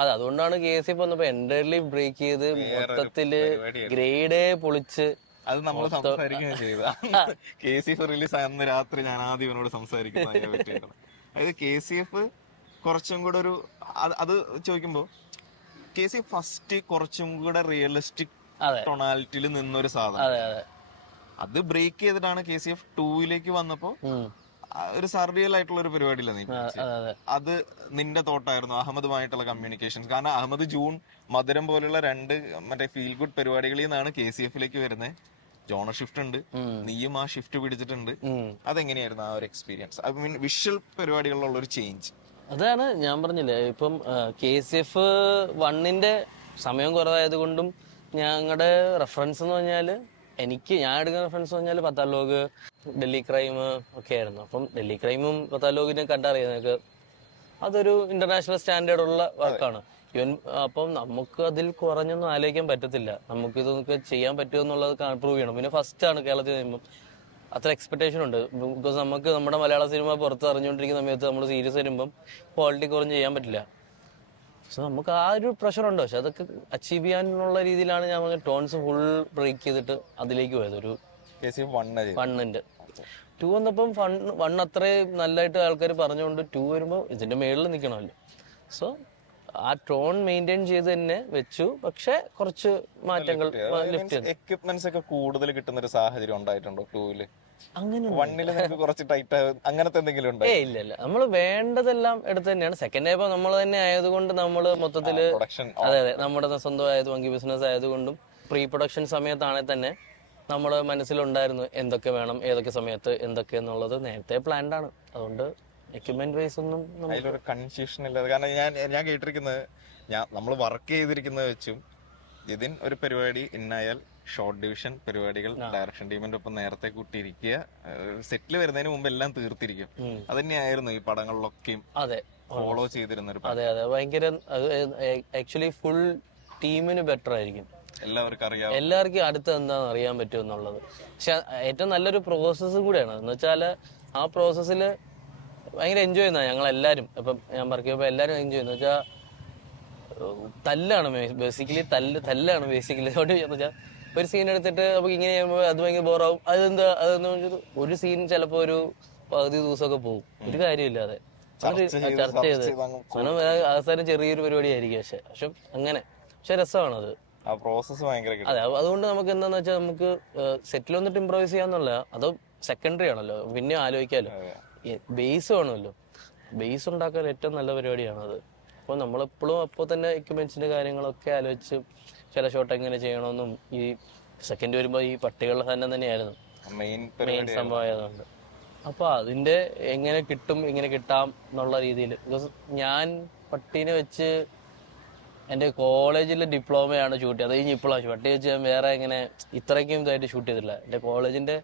അതെ, അതുകൊണ്ടാണ് KCF വന്നപ്പോ എൻ്റയർലി ബ്രേക്ക് ചെയ്ത് മൊത്തത്തില് ഗ്രേഡേ പൊളിച്ച്. അത് നമ്മൾ സംസാരിക്കുകയും ചെയ്ത KCF റിലീസ് ആകുന്ന രാത്രി ഞാൻ ആദ്യം ഇവനോട് സംസാരിക്കുന്നത് അതിനെ പറ്റിയാണ്. അതായത് KCF കുറച്ചും കൂടെ ഒരു അത് ചോദിക്കുമ്പോ KCF ഫസ്റ്റ് കുറച്ചും കൂടെ റിയലിസ്റ്റിക് ടൊണാലിറ്റിയിൽ നിന്നൊരു സാധനം. അത് ബ്രേക്ക് ചെയ്തിട്ടാണ് KCF 2 വന്നപ്പോ ഒരു സർറിയൽ ആയിട്ടുള്ള ഒരു പരിപാടിയില്ല നീ. അത് നിന്റെ തോട്ടായിരുന്നു അഹമ്മദുമായിട്ടുള്ള കമ്മ്യൂണിക്കേഷൻസ്. കാരണം അഹമ്മദ് ജൂൺ മധുരം പോലുള്ള 2 മറ്റേ ഫീൽ ഗുഡ് പരിപാടികളിൽ നിന്നാണ് KCF വരുന്നത്. ജോണർ ഷിഫ്റ്റ് ഉണ്ട്, നീയും ആ ഷിഫ്റ്റ് പിടിച്ചിട്ടുണ്ട്. അതെങ്ങനെയായിരുന്നു ആ ഒരു എക്സ്പീരിയൻസ്? ഐ മീൻ വിഷ്വൽ പരിപാടികളിലുള്ള ഒരു ചേഞ്ച്. അതാണ് ഞാൻ പറഞ്ഞില്ലേ, ഇപ്പം KCF 1 സമയം കുറവായത് കൊണ്ടും ഞങ്ങളുടെ റെഫറൻസ് എന്ന് പറഞ്ഞാല് ഞാൻ എടുക്കുന്ന റെഫറൻസ് എന്ന് പറഞ്ഞാൽ പത്താലോഗ്, ഡൽഹി ക്രൈം ഒക്കെ ആയിരുന്നു. അപ്പം ഡൽഹി ക്രൈമും പത്താലോഗിനെ കണ്ടറിയാം നിങ്ങൾക്ക്. അതൊരു ഇന്റർനാഷണൽ സ്റ്റാൻഡേർഡ് ഉള്ള വർക്കാണ്. അപ്പം നമുക്ക് അതിൽ കുറഞ്ഞൊന്നും ആലോചിക്കാൻ പറ്റത്തില്ല. നമുക്ക് ഇതൊക്കെ ചെയ്യാൻ പറ്റുമോ എന്നുള്ളത് പ്രൂവ് ചെയ്യണം. പിന്നെ ഫസ്റ്റ് ആണ് കേരളത്തിൽ നിന്നും അത്ര എക്സ്പെക്ടേഷൻ ഉണ്ട്. ബിക്കോസ് നമുക്ക് നമ്മുടെ മലയാള സിനിമ പുറത്ത് അറിഞ്ഞുകൊണ്ടിരിക്കുന്ന സമയത്ത് നമ്മൾ സീരീസ് വരുമ്പം ക്വാളിറ്റി കുറഞ്ഞ് ചെയ്യാൻ പറ്റില്ല. സോ നമുക്ക് ആ ഒരു പ്രഷർ ഉണ്ട്. പക്ഷെ അതൊക്കെ അച്ചീവ് ചെയ്യാനുള്ള രീതിയിലാണ് ഞാൻ ടോൺസ് ഫുൾ ബ്രേക്ക് ചെയ്തിട്ട് അതിലേക്ക് പോയത്. ഒരു KCF 1 2 വന്നപ്പം 1 അത്രയും നല്ലതായിട്ട് ആൾക്കാർ പറഞ്ഞുകൊണ്ട് 2 വരുമ്പോൾ ഇതിന്റെ മേളിൽ നിൽക്കണമല്ലോ. സോ ആ ടോൺ മെയിൻറ്റെയിൻ ചെയ്ത് തന്നെ വെച്ചു. പക്ഷെ കുറച്ച് മാറ്റങ്ങൾ എക്യുപ്മെന്റ്സ് ഒക്കെ കൂടുതൽ കിട്ടുന്ന ഒരു സാഹചര്യം ഉണ്ടായിട്ടുണ്ടോ 2 അങ്ങനെ 1 കുറച്ച് ടൈറ്റ് അങ്ങനത്തെ എന്തെങ്കിലും ഉണ്ടോ? ഇല്ല. നമ്മൾ വേണ്ടതെല്ലാം എടുത്ത് തന്നെയാണ്. സെക്കൻഡ് ആയപ്പോ നമ്മൾ തന്നെ ആയതുകൊണ്ട് നമ്മള് മൊത്തത്തില് അതെ നമ്മുടെ സ്വന്തം വങ്കി ബിസിനസ് ആയതുകൊണ്ടും പ്രീ പ്രൊഡക്ഷൻ സമയത്താണെങ്കിൽ തന്നെ നമ്മള് മനസ്സിലുണ്ടായിരുന്നു എന്തൊക്കെ വേണം, ഏതൊക്കെ സമയത്ത് എന്തൊക്കെ എന്നുള്ളത് നേരത്തെ പ്ലാൻഡ് ആണ്. അതുകൊണ്ട് എക്യുപ്മെന്റ് വൈസ് ഒന്നും അതിലൊരു കൺഫ്യൂഷൻ ഇല്ലാതെ. കാരണം ഞാൻ കേട്ടിരിക്കുന്നത്, നമ്മൾ വർക്ക് ചെയ്തിരിക്കുന്നത് വെച്ചും ഇതിൻ ഒരു പരിപാടി ഇന്നായാൽ ഷോർട്ട് ഡിവിഷൻ പരിപാടികൾ ഡയറക്ഷൻ ടീമിന്റെ ഒപ്പം നേരത്തെ കൂട്ടിയിരിക്കുക, സെറ്റിൽ വരുന്നതിന് മുമ്പ് എല്ലാം തീർത്തിരിക്കും. അത് തന്നെയായിരുന്നു ഈ പടങ്ങളിലൊക്കെയും ഫോളോ ചെയ്തിരുന്ന ഒരു. അതെ ഭയങ്കര ആക്ച്വലി ഫുൾ ടീമിന് ബെറ്റർ ആയിരിക്കും. എല്ലാവർക്കും അടുത്ത് എന്താണെന്ന് അറിയാൻ പറ്റും എന്നുള്ളത്. പക്ഷെ ഏറ്റവും നല്ലൊരു പ്രോസസ്സും കൂടെയാണ്. എന്ന് വെച്ചാല് ആ പ്രോസസ്സിൽ ഭയങ്കര എൻജോയ് ചെയ്യുന്ന ഞങ്ങളെല്ലാരും. ഇപ്പം ഞാൻ പറയുമ്പോൾ എല്ലാരും എൻജോയ് ചെയ്യുന്ന വെച്ചാൽ തല്ലാണ് ബേസിക്കലി. തല്ലാണ് ബേസിക്കലി. അതുകൊണ്ട് വെച്ചാൽ ഒരു സീൻ എടുത്തിട്ട് നമുക്ക് ഇങ്ങനെ ചെയ്യുമ്പോൾ അത് ഭയങ്കര ബോറാവും. അതെന്ന് വെച്ചാൽ ഒരു സീൻ ചിലപ്പോ ഒരു പകുതി ദിവസമൊക്കെ പോകും, ഒരു കാര്യമില്ലാതെ ചർച്ച ചെയ്ത്. അവസാനം ചെറിയൊരു പരിപാടി ആയിരിക്കും. പക്ഷെ അങ്ങനെ രസമാണത്. അതെ, അതുകൊണ്ട് നമുക്ക് എന്താന്ന് വെച്ചാൽ നമുക്ക് സെറ്റിൽ വന്നിട്ട് ഇംപ്രൂവൈസ് ചെയ്യാന്നുള്ള അത് സെക്കൻഡറി ആണല്ലോ, പിന്നെ ആലോചിക്കാലോ. ബേസ് വേണമല്ലോ. ബേസ് ഉണ്ടാക്കാൻ ഏറ്റവും നല്ല പരിപാടിയാണത്. അപ്പോൾ നമ്മളെപ്പോഴും അപ്പോൾ തന്നെ എക്യുപ്മെന്റ്സിന്റെ കാര്യങ്ങളൊക്കെ ആലോചിച്ച് ചില ഷോട്ട് എങ്ങനെ ചെയ്യണമെന്നും ഈ സെക്കൻഡ് വരുമ്പോൾ ഈ പട്ടികളുടെ സാധനം തന്നെയായിരുന്നു മെയിൻ സംഭവമായതുകൊണ്ട്. അപ്പോൾ അതിന്റെ എങ്ങനെ കിട്ടും, എങ്ങനെ കിട്ടാം എന്നുള്ള രീതിയിൽ. ബിക്കോസ് ഞാൻ പട്ടീനെ വെച്ച് എൻ്റെ കോളേജിലെ ഡിപ്ലോമയാണ് ഷൂട്ട് ചെയ്തത്. അത് കഴിഞ്ഞ് ഇപ്പോഴാണ് പട്ടി വെച്ച് ഞാൻ വേറെ എങ്ങനെ ഇത്രയ്ക്കും ഇതായിട്ട് ഷൂട്ട് ചെയ്തിട്ടില്ല. എൻ്റെ കോളേജിന്റെ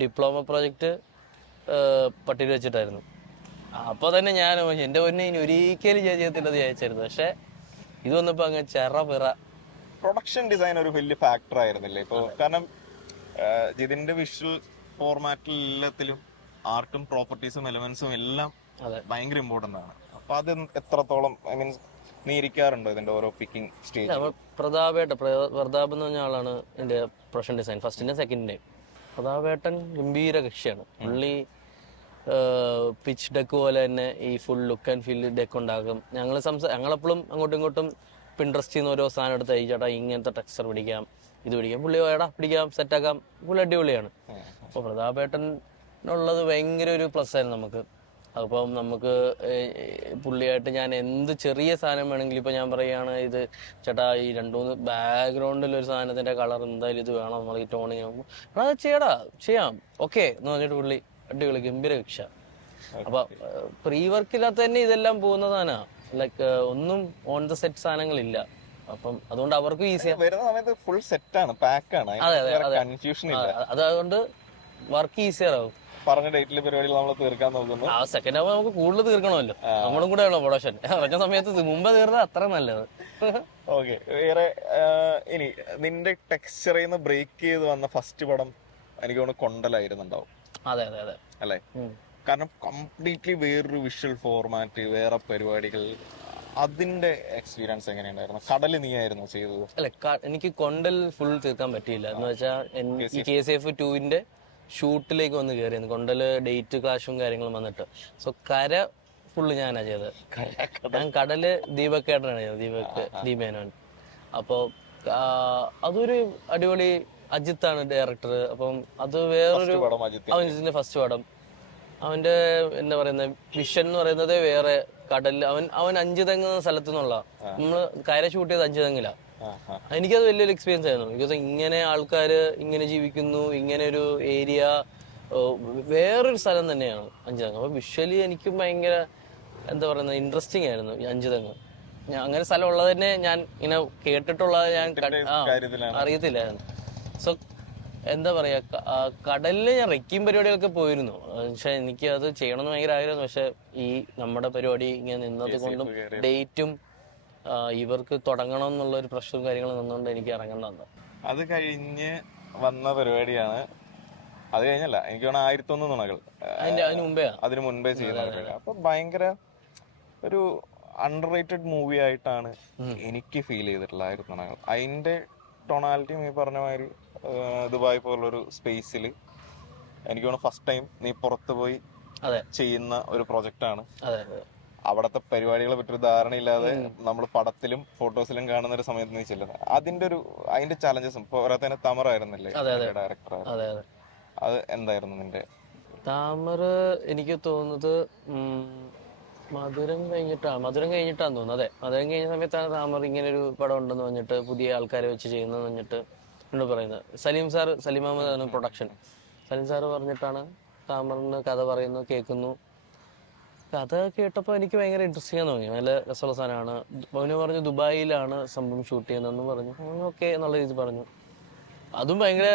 ഡിപ്ലോമ പ്രോജക്റ്റ് പട്ടിയിൽ വെച്ചിട്ടായിരുന്നു. അപ്പോൾ തന്നെ ഞാൻ എൻ്റെ പൊന്നെ ഇനി ഒരിക്കലും ഞാൻ ചെയ്യത്തില്ലത് വിചാരിച്ചായിരുന്നു. പക്ഷെ ഇത് വന്നപ്പോൾ അങ്ങ് പിറ. പ്രൊഡക്ഷൻ ഡിസൈൻ ഒരു വലിയ ഫാക്ടർ ആയിരുന്നില്ലേ ഇപ്പോൾ? കാരണം ഇതിന്റെ വിഷ്വൽ ഫോർമാറ്റിൽ എല്ലാത്തിലും ആർട്ടും പ്രോപ്പർട്ടീസും എലമെന്റ്സും എല്ലാം ഭയങ്കര ഇമ്പോർട്ടന്റ് ആണ്. അപ്പൊ അത് എത്രത്തോളം നീ ഇരിക്കാറുണ്ടോ ഇതിന്റെ ഓരോ പിക്കിംഗ് സ്റ്റേജ്? പ്രതാപ് എന്ന് പറഞ്ഞ ആളാണ് എന്റെ പ്രൊഡക്ഷൻ ഡിസൈൻ ഫസ്റ്റിന്റെ സെക്കൻഡിന്റെയും. പ്രതാപേട്ടൻ ഗംഭീര കക്ഷിയാണ്. പുള്ളി പിച്ച് ഡെക്ക് പോലെ തന്നെ ഈ full look and feel deck ഉണ്ടാക്കും. ഞങ്ങളെപ്പോഴും അങ്ങോട്ടും ഇങ്ങോട്ടും പിൻട്രസ്റ്റ് ചെയ്യുന്ന ഓരോ സാധനം എടുത്ത് ചേട്ടാ ഇങ്ങനത്തെ ടെക്സ്ചർ പിടിക്കാം, ഇത് പിടിക്കാം, പുള്ളി എടാ പിടിക്കാം, സെറ്റാക്കാം, പുള്ളി അടിപൊളിയാണ്. അപ്പോൾ പ്രതാപേട്ടനുള്ളത് ഭയങ്കര ഒരു പ്ലസ് ആയിരുന്നു നമുക്ക്. അപ്പം നമുക്ക് പുള്ളിയായിട്ട് ഞാൻ എന്ത് ചെറിയ സാധനം വേണമെങ്കിലും ഇപ്പം ഞാൻ പറയുകയാണ് ഇത് ചേട്ടാ ഈ 2-3 ബാക്ക്ഗ്രൗണ്ടിൽ ഒരു സാധനത്തിന്റെ കളർ എന്തായാലും ഇത് വേണം, നമ്മൾ ഈ ടോൺ ചെയ്യുമ്പോൾ അത് ചെയ്യടാ ചെയ്യാം ഓക്കെ എന്ന് പറഞ്ഞിട്ട് പുള്ളി അടിപൊളി ഗംഭീര കക്ഷ. അപ്പൊ പ്രീ വർക്കില്ലാത്ത തന്നെ ഇതെല്ലാം പോകുന്ന സാധനമാണ്. ലൈക്ക് ഒന്നും ഓൺ ദ സെറ്റ് സാധനങ്ങളില്ല. അപ്പം അതുകൊണ്ട് അവർക്കും ഈസിയാണ്. വരുന്ന സമയത്ത് ഫുൾ സെറ്റാണ്, പാക്കാണ്, കൺഫ്യൂഷൻ ഇല്ല. അതുകൊണ്ട് വർക്ക് ഈസിയറാവും. പറഞ്ഞ ഡേറ്റിൽ പരിപാടികൾ നമ്മൾ തീർക്കാൻ നോക്കുന്നു. ആ സെക്കൻഡ് ആവുമ്പോൾ നമുക്ക് കൂടുതൽ തീർക്കണമല്ലോ, നമ്മളും കൂടെ ഉള്ള പ്രൊഡക്ഷൻ. പറഞ്ഞ സമയത്ത് മുമ്പ് തീർന്നത് അത്ര നല്ലത്. ഓക്കെ, വേറെ ഇനി നിന്റെ ടെക്സ്ചറിൽ നിന്ന് ബ്രേക്ക് ചെയ്ത് വന്ന ഫസ്റ്റ് പടം എനിക്ക് തോന്നുന്നു കൊണ്ടലായിരുന്നുണ്ടാവും. അതെ അതെ അതെ അല്ലേ? കാരണം കംപ്ലീറ്റ്ലി വേറൊരു വിഷ്വൽ ഫോർമാറ്റ്, വേറെ പരിപാടികൾ. അതിന്റെ എക്സ്പീരിയൻസ് എങ്ങനെയുണ്ടായിരുന്നു? കടല് നീ ആയിരുന്നു ചെയ്തത്? അല്ലെ, എനിക്ക് കൊണ്ടൽ ഫുൾ തീർക്കാൻ പറ്റിയില്ല. എന്ന് വെച്ചാൽ ഈ KCF 2 ഷൂട്ടിലേക്ക് വന്ന് കയറിയിരുന്നു. കൊണ്ടല് ഡേറ്റ് ക്ലാഷും കാര്യങ്ങളും വന്നിട്ട്. സോ കര ഫുള്ള് ഞാനാ ചെയ്തത്. ഞാൻ കടല് ദീപക്കേട്ടനാണ് ചെയ്തത്, ദീപേനോൻ. അപ്പോൾ അതൊരു അടിപൊളി. അജിത്താണ് ഡയറക്ടർ. അപ്പം അത് വേറൊരു അജിത്തിന്റെ ഫസ്റ്റ് പടം. അവന്റെ എന്താ പറയുന്നത് വിഷൻ എന്ന് പറയുന്നത് വേറെ. കടലിൽ അവൻ 5 തെങ്ങ് സ്ഥലത്തു നിന്നുള്ള നമ്മള് കര ഷൂട്ട് ചെയ്ത് 5 തെങ്ങില. എനിക്കത് വലിയൊരു എക്സ്പീരിയൻസ് ആയിരുന്നു. ബിക്കോസ് ഇങ്ങനെ ആൾക്കാര് ഇങ്ങനെ ജീവിക്കുന്നു, ഇങ്ങനെ ഒരു ഏരിയ, വേറൊരു സ്ഥലം തന്നെയാണ് 5 തെങ്ങ്. അപ്പൊ വിഷ്വലി എനിക്കും ഭയങ്കര എന്താ പറയുന്നത് ഇൻട്രസ്റ്റിംഗ് ആയിരുന്നു ഈ 5 തെങ്ങ്. ഞാൻ അങ്ങനെ സ്ഥലം ഉള്ളത് തന്നെ ഞാൻ ഇങ്ങനെ കേട്ടിട്ടുള്ളത്, ഞാൻ അറിയത്തില്ലായിരുന്നു. സോ എന്താ പറയാ, കടലില് ഞാൻ റെക്കിയും പരിപാടികളൊക്കെ പോയിരുന്നു. പക്ഷെ എനിക്ക് അത് ചെയ്യണമെന്ന് ഭയങ്കര ആഗ്രഹമായിരുന്നു. പക്ഷെ ഈ നമ്മുടെ പരിപാടി ഇങ്ങനെ നിന്നത് കൊണ്ടും ഡേറ്റും ഇവർക്ക് തുടങ്ങണം എന്നുള്ള ഒരു പ്രഷറും കാര്യങ്ങളും നിന്നുകൊണ്ട് എനിക്ക് ഇറങ്ങാൻ തന്നു. അത് കഴിഞ്ഞ് വന്ന പരിപാടിയാണ്. അത് കഴിഞ്ഞല്ല, എനിക്ക് വേണം 1001 നുണകൾ. അതിന് മുൻപേ ചെയ്യുന്ന പരിപാടി. അപ്പൊ ഭയങ്കര ഒരു അണ്ടർ റേറ്റഡ് മൂവി ആയിട്ടാണ് എനിക്ക് ഫീൽ ചെയ്തിട്ടുള്ള 1001 നുണകൾ. അതിന്റെ ടൊണാലിറ്റിയും ഈ പറഞ്ഞ മാതിരി ദുബായ് പോലുള്ളൊരു സ്പേസിൽ എനിക്ക് തോന്നുന്നു ഫസ്റ്റ് ടൈം നീ പുറത്തു പോയി ചെയ്യുന്ന ഒരു പ്രൊജക്റ്റാണ്. അവിടത്തെ പരിപാടികളെ പറ്റൊരു ധാരണയില്ലാതെ നമ്മൾ പടത്തിലും ഫോട്ടോസിലും കാണുന്ന ഒരു സമയത്ത് നീ ചെല്ലുന്നത്, അതിന്റെ ചലഞ്ചസും പോരാത്തന്നെ തമറായിരുന്നില്ലേ ഡയറക്ടർ? അത് എന്തായിരുന്നു നിന്റെ? താമര എനിക്ക് തോന്നുന്നത് മധുരം കഴിഞ്ഞിട്ടാന്ന് തോന്നുന്നു. അതെ, മധുരം കഴിഞ്ഞ സമയത്താണ് താമര ഇങ്ങനെ ഒരു പടം ഉണ്ടെന്ന് പറഞ്ഞിട്ട് പുതിയ ആൾക്കാരെ വെച്ച് ചെയ്യുന്നതെന്ന് പറഞ്ഞിട്ട് പറയുന്നത്. സലീം അഹമ്മദ് പ്രൊഡക്ഷൻ. സലീം സാറ് പറഞ്ഞിട്ടാണ് താമറിന് കഥ പറയുന്നു, കേൾക്കുന്നു. കഥ കേട്ടപ്പോൾ എനിക്ക് ഭയങ്കര ഇൻട്രസ്റ്റിംഗ് ആണെന്ന് തോന്നി. നല്ല രസമുള്ള സാധനമാണ്. അവന് പറഞ്ഞു ദുബായിലാണ് സംഭവം ഷൂട്ട് ചെയ്യുന്നതെന്ന് പറഞ്ഞു. ഓക്കെ എന്നുള്ള രീതി പറഞ്ഞു. അതും ഭയങ്കര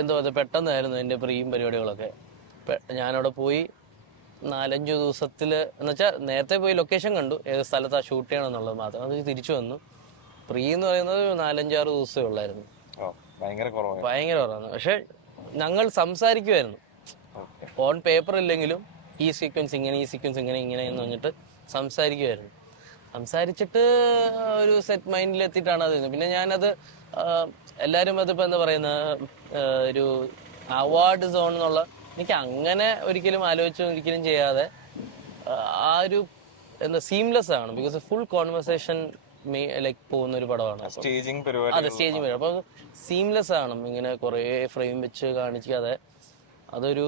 എന്താ പറയുക പെട്ടെന്നായിരുന്നു എൻ്റെ പ്രീയും പരിപാടികളൊക്കെ. ഞാനവിടെ പോയി 4-5 ദിവസത്തിൽ എന്നുവെച്ചാൽ നേരത്തെ പോയി ലൊക്കേഷൻ കണ്ടു, ഏത് സ്ഥലത്താണ് ഷൂട്ട് ചെയ്യണമെന്നുള്ളത് മാത്രം. അത് തിരിച്ചു വന്നു. പ്രീ എന്ന് പറയുന്നത് 4-5-6 ദിവസമേ ഉള്ളായിരുന്നു. ഭയങ്കര കുറവാണ്. പക്ഷെ ഞങ്ങൾ സംസാരിക്കുമായിരുന്നു. ഓൺ പേപ്പർ ഇല്ലെങ്കിലും ഈ സീക്വൻസ് ഇങ്ങനെ എന്ന് പറഞ്ഞിട്ട് സംസാരിക്കുമായിരുന്നു. സംസാരിച്ചിട്ട് ഒരു സെറ്റ് മൈൻഡിൽ എത്തിയിട്ടാണ് അത്. പിന്നെ ഞാനത് എല്ലാവരും അതിപ്പോൾ എന്താ പറയുന്ന ഒരു അവാർഡ് സോൺ എന്നുള്ള എനിക്ക് അങ്ങനെ ഒരിക്കലും ഒരിക്കലും ചെയ്യാതെ ആ ഒരു എന്താ സീംലെസ് ആണ്. ബിക്കോസ് ഫുൾ കോൺവെർസേഷൻ ലൈക്ക് പോകുന്ന ഒരു പടമാണ്. അതെ, സ്റ്റേജിങ് പരിപാടി. അപ്പൊ സീംലെസ് ആണ്. ഇങ്ങനെ കുറെ ഫ്രെയിം വെച്ച് കാണിക്കാതെ അതൊരു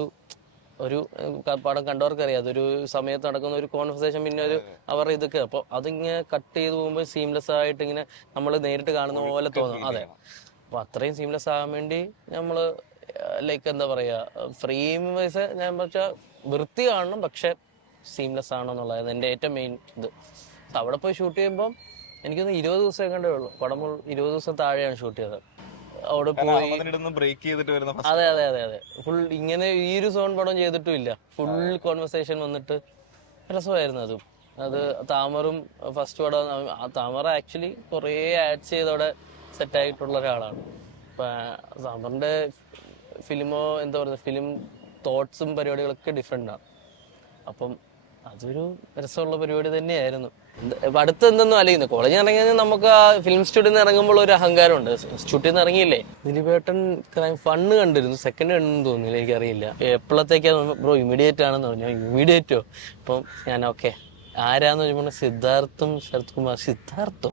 പടം കണ്ടവർക്ക് അറിയാം. അതൊരു സമയത്ത് നടക്കുന്ന ഒരു കോൺവെർസേഷൻ, പിന്നെ ഒരു അവരുടെ ഇതൊക്കെ. അപ്പൊ അതിങ്ങനെ കട്ട് ചെയ്ത് പോകുമ്പോൾ സീംലെസ് ആയിട്ട് ഇങ്ങനെ നമ്മൾ നേരിട്ട് കാണുന്ന പോലെ തോന്നും. അതെ, അപ്പൊ അത്രയും സീംലെസ് ആകാൻ വേണ്ടി നമ്മള് ലൈക്ക് എന്താ പറയാ ഫ്രെയിം വൈസ് ഞാൻ വെച്ചാൽ വൃത്തി കാണണം, പക്ഷെ സീംലെസ് ആണോ എന്നുള്ളത് എൻ്റെ ഏറ്റവും മെയിൻ ഇത്. അവിടെ പോയി ഷൂട്ട് ചെയ്യുമ്പോൾ എനിക്കൊന്ന് 20 ദിവസം കണ്ടേ ഉള്ളൂ. പടം 20 ദിവസം താഴെയാണ് ഷൂട്ട് ചെയ്തത്. അവിടെ പോയി അതെ അതെ അതെ അതെ ഫുൾ ഇങ്ങനെ ഈ ഒരു സോൺ പടം ചെയ്തിട്ടും ഇല്ല. ഫുൾ കോൺവെർസേഷൻ വന്നിട്ട് രസമായിരുന്നു അതും. അത് താമറും ഫസ്റ്റ് പടം. താമറ ആക്ച്വലി കുറേ ആഡ്സ് ചെയ്തവിടെ സെറ്റായിട്ടുള്ള ഒരാളാണ്. അപ്പം താമറിന്റെ ഫിലിമോ എന്താ പറയുക ഫിലിം തോട്ട്സും പരിപാടികളൊക്കെ ഡിഫറെൻ്റ് ആണ്. അപ്പം അതൊരു രസമുള്ള പരിപാടി തന്നെയായിരുന്നു. അടുത്ത് എന്തെന്നും അലയുന്നു. കോളേജിൽ നിന്ന് ഇറങ്ങിയാൽ നമുക്ക് ആ ഫിലിം സ്റ്റുഡിയോയിൽ നിന്ന് ഇറങ്ങുമ്പോൾ ഒരു അഹങ്കാരമുണ്ട്. സ്റ്റുഡിയോയിൽ നിന്ന് ഇറങ്ങിയില്ലേ, ദിലീപേട്ടൻ ക്രൈം ഫണ്ണ് കണ്ടിരുന്നു. സെക്കൻഡ് കണ്ടെന്ന് തോന്നിയില്ല, എനിക്കറിയില്ല എപ്പോഴത്തേക്കാ ബ്രോ ഇമ്മീഡിയറ്റ് ആണെന്ന് പറഞ്ഞു. ഇമ്മീഡിയറ്റോ? അപ്പം ഞാൻ ഓക്കെ ആരാന്ന് ചോദിച്ചപ്പോൾ സിദ്ധാർത്ഥും ശരത് കുമാർ. സിദ്ധാർത്ഥോ?